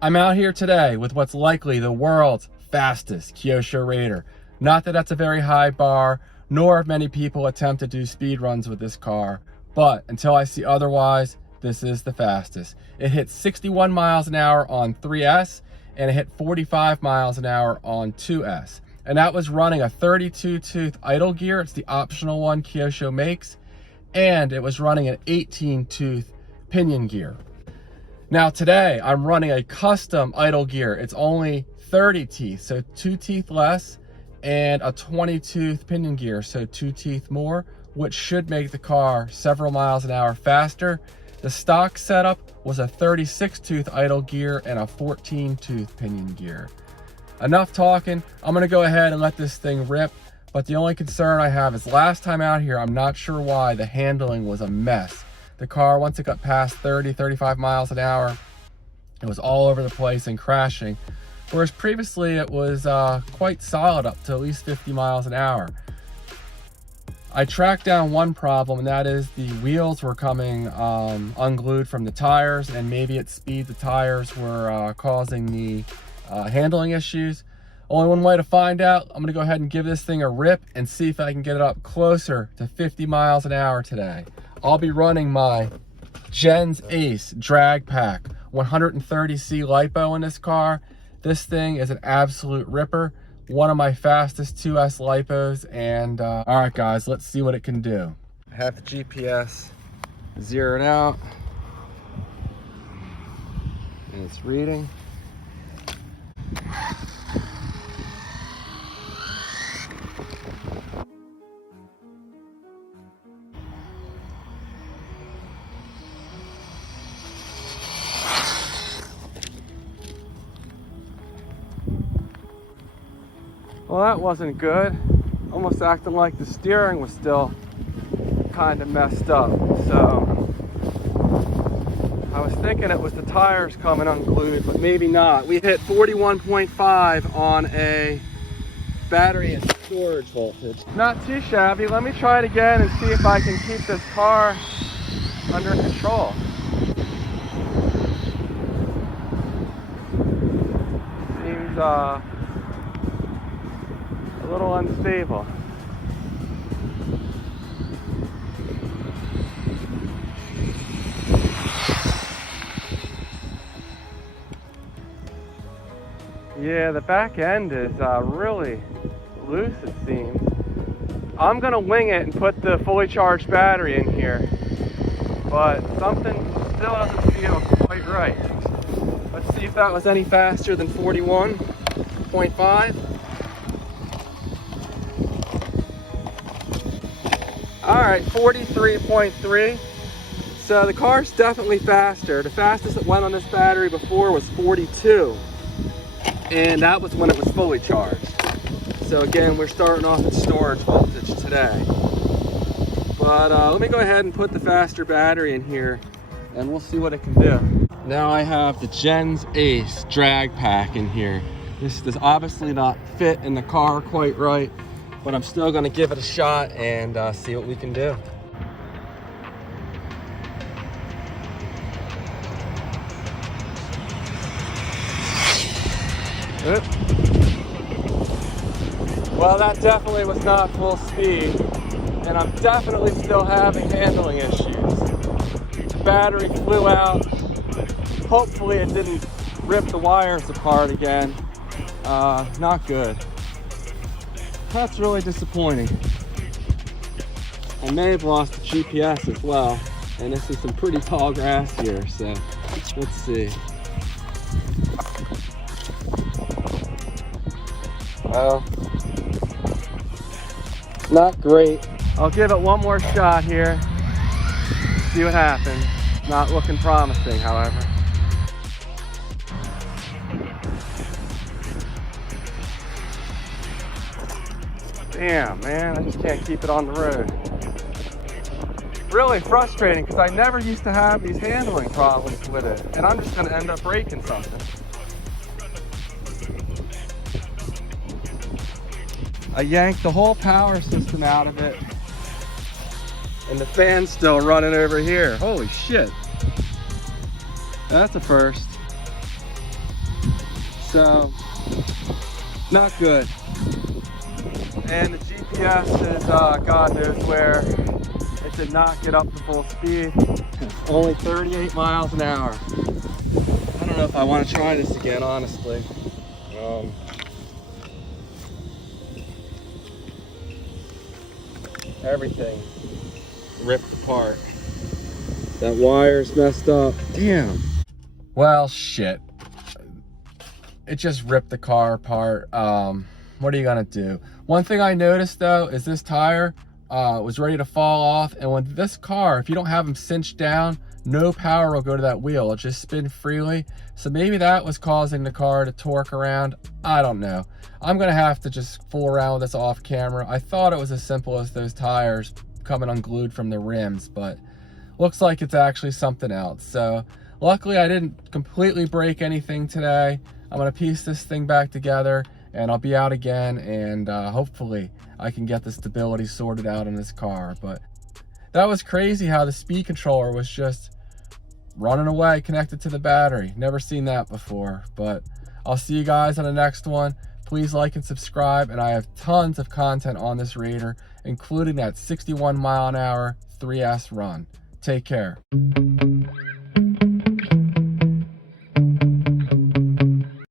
I'm out here today with what's likely the world's fastest Kyosho Raider. Not that that's a very high bar, nor have many people attempt to do speed runs with this car, but until I see otherwise, this is the fastest. It hit 61 miles an hour on 3S, and it hit 45 miles an hour on 2S. And that was running a 32-tooth idle gear. It's the optional one Kyosho makes. And it was running an 18-tooth pinion gear. Now today, I'm running a custom idle gear. It's only 30 teeth, so 2 teeth less, and a 20-tooth pinion gear, so 2 teeth more, which should make the car several miles an hour faster. The stock setup was a 36-tooth idle gear and a 14-tooth pinion gear. Enough talking, I'm gonna go ahead and let this thing rip, but the only concern I have is last time out here, I'm not sure why, the handling was a mess. The car, once it got past 30, 35 miles an hour, it was all over the place and crashing. Whereas previously it was quite solid up to at least 50 miles an hour. I tracked down one problem, and that is the wheels were coming unglued from the tires, and maybe at speed the tires were causing the handling issues. Only one way to find out. I'm gonna go ahead and give this thing a rip and see if I can get it up closer to 50 miles an hour today. I'll be running my Gens Ace drag pack 130C LiPo in this car. This thing is an absolute ripper. One of my fastest 2S LiPos, and all right guys, let's see what it can do. I have the GPS zeroed out and it's reading. Well, that wasn't good. Almost acting like the steering was still kind of messed up. So I was thinking it was the tires coming unglued, but maybe not. We hit 41.5 on a battery and storage voltage. Not too shabby. Let me try it again and see if I can keep this car under control. Seems a little unstable. Yeah, the back end is really loose, it seems. I'm gonna wing it and put the fully charged battery in here, but something still doesn't feel quite right. Let's see if that was any faster than 41.5. All right, 43.3. So the car's definitely faster. The fastest it went on this battery before was 42. And that was when it was fully charged. So again, we're starting off at storage voltage today. But let me go ahead and put the faster battery in here and we'll see what it can do. Now I have the Gens Ace drag pack in here. This does obviously not fit in the car quite right, but I'm still gonna give it a shot and see what we can do. Oop. Well, that definitely was not full speed, and I'm definitely still having handling issues. The battery flew out. Hopefully it didn't rip the wires apart again. Not good. That's really disappointing. I may have lost the GPS as well, and this is some pretty tall grass here, so let's see. Well, not great. I'll give it one more shot here, see what happens. Not looking promising, however. Damn, man, I just can't keep it on the road. Really frustrating, because I never used to have these handling problems with it, and I'm just gonna end up breaking something. I yanked the whole power system out of it. And the fan's still running over here. Holy shit. That's a first. So, not good. And the GPS is, God knows where. It did not get up to full speed. Only 38 miles an hour. I don't know if I want to try this again, honestly. Everything ripped apart. That wire's messed up. Damn. Well, shit. It just ripped the car apart. What are you gonna do? One thing I noticed though is this tire was ready to fall off, and when this car, if you don't have them cinched down, no power will go to that wheel. It'll just spin freely. So maybe that was causing the car to torque around. I don't know. I'm gonna have to just fool around with this off camera. I thought it was as simple as those tires coming unglued from the rims, but looks like it's actually something else. So luckily I didn't completely break anything today. I'm gonna piece this thing back together and I'll be out again, and hopefully I can get the stability sorted out in this car. But that was crazy how the speed controller was just running away connected to the battery. Never seen that before. But I'll see you guys on the next one. Please like and subscribe, and I have tons of content on this Raider, including that 61 mile an hour 3S run. Take care.